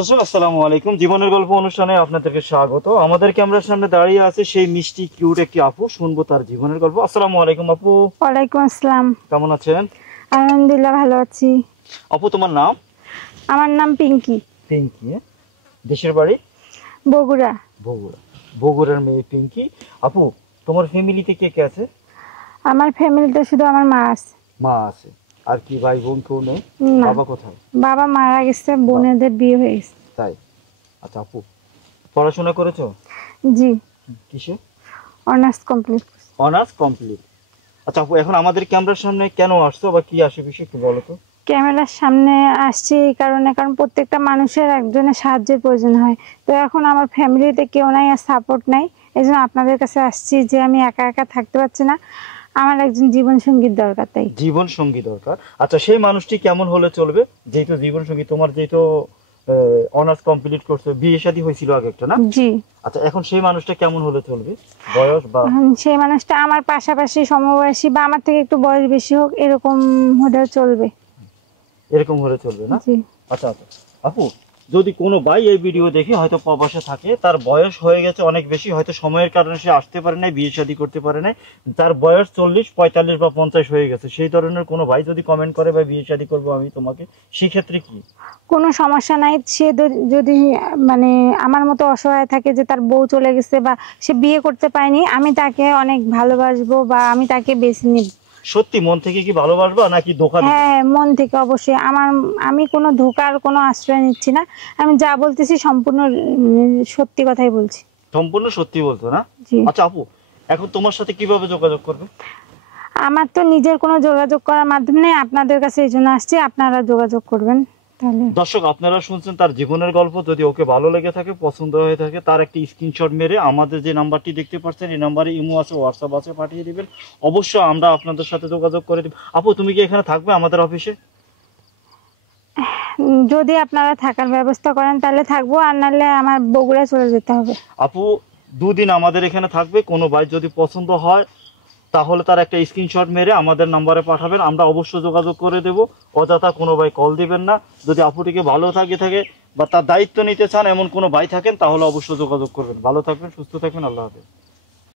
দর্শক আসসালামু আলাইকুম, জীবনের গল্প অনুষ্ঠানে আপনাদেরকে স্বাগত। আমাদের ক্যামেরার সামনে দাঁড়িয়ে আছে সেই মিষ্টি কিউট একটি আপু, শুনবো তার জীবনের গল্প। আসসালামু আলাইকুম আপু। ওয়ালাইকুম আসসালাম। কেমন আছেন? আলহামদুলিল্লাহ ভালো আছি। আপু তোমার নাম? আমার নাম পিঙ্কি। পিঙ্কি, দেশের বাড়ি? বগুড়া। বগুড়া। বগুড়ার মেয়ে পিঙ্কি। আপু তোমার ফ্যামিলিতে কে কে আছে? আমার ফ্যামিলিতে শুধু আমার মা আছে। মা আছে, আর কি ভাই বোন কেউ নেই? না, বাবা কোথায়? বাবা মারা গেছে, বোনেদের বিয়ে হয়ে গেছে। তাই? আচ্ছা আপু, পড়াশোনা করেছো? জি, কিসে? Honours complete. Honours complete. আচ্ছা আপু, এখন আমাদের ক্যামেরার সামনে কেন আসছো বা কি আসে বিষয় একটু বলো তো। ক্যামেরার সামনে আসছি এই কারণে, কারণ প্রত্যেকটা মানুষের একজনের সাহায্যের প্রয়োজন হয়। তো এখন আমার ফ্যামিলিতে কেউ নাই আর সাপোর্ট নাই, এই জন্য আপনাদের কাছে আসছি যে আমি একা একা থাকতে পারছি না, আমার একজন জীবন সঙ্গীর দরকার। তাই জীবন সঙ্গী দরকার। আচ্ছা সেই মানুষটি কেমন হলে চলবে? যেহেতু জীবন সঙ্গী, তোমার যেহেতু অনার্স কমপ্লিট করছো, বিয়ে শাদী হয়েছিল আগে একটা না? জি। আচ্ছা এখন সেই মানুষটা কেমন হলে চলবে? বয়স বা সেই মানুষটা আমার পাশাপাশি সমবয়সী বা আমার থেকে একটু বয়স বেশি হোক, এরকম হলে চলবে। এরকম হলে চলবে না? জি। আচ্ছা আচ্ছা আপু, যদি কোনো ভাই এই ভিডিও দেখে হয়তো প্রবাসে থাকে, তার বয়স হয়ে গেছে অনেক বেশি, হয়তো সময়ের কারণে সে আসতে পারে নাই, বিয়ে শাদী করতে পারে নাই, তার বয়স 40, 45 বা 50 হয়ে গেছে, সেই ধরনের কোনো ভাই যদি কমেন্ট করে বা বিয়ে শাদী করবো আমি তোমাকে, সেক্ষেত্রে কি? কোনো সমস্যা নাই। সে যদি মানে আমার মতো অসহায় থাকে যে তার বউ চলে গেছে বা সে বিয়ে করতে পারেনি, আমি তাকে অনেক ভালোবাসবো বা আমি তাকে বেছে নিব। সত্যি মন থেকে কি ভালোবাসবা নাকি ধোঁকা দিবে? হ্যাঁ, মন থেকে অবশ্যই। আমি কোনো ধোকার কোনো আশ্রয় নিচ্ছি না, আমি যা বলতেছি সম্পূর্ণ সত্যি কথাই বলছি। সম্পূর্ণ সত্যি বলছো না? জি। আচ্ছা আপু, এখন তোমার সাথে কিভাবে যোগাযোগ করবে? আমার তো নিজের কোনো যোগাযোগ করার মাধ্যম নেই, আপনাদের কাছে এই জন্য আসছি, আপনারা যোগাযোগ করবেন তাহলে। দর্শক আপনারা শুনছেন তার জীবনের গল্প। যদি ওকে ভালো লেগে থাকে, পছন্দ হয়ে থাকে, তার একটি স্ক্রিনশট মেরে আমাদের যে নাম্বারটি দেখতে পাচ্ছেন, এই নাম্বারে ইমো আছে, হোয়াটসঅ্যাপ আছে, পাঠিয়ে দিবেন। অবশ্যই আমরা আপনাদের সাথে যোগাযোগ করে দিব। আপু তুমি কি এখানে থাকবে আমাদের অফিসে? যদি আপনারা থাকার ব্যবস্থা করেন তাহলে থাকবো, আর নাহলে আমার বগুড়া চলে যেতে হবে। আপু দুদিন আমাদের এখানে থাকবে। কোনো ভাই যদি পছন্দ হয় তাহলে তার একটা স্ক্রিনশট মেরে আমাদের নাম্বারে পাঠাবেন, আমরা অবশ্যই যোগাযোগ করে দেব। অযথা কোনো ভাই কল দিবেন না। যদি আপুটিকে ভালো থাকে বা তার দায়িত্ব নিতে চান এমন কোনো ভাই থাকেন তাহলে অবশ্যই যোগাযোগ করবেন। ভালো থাকবেন, সুস্থ থাকবেন, আল্লাহ হাফেজ।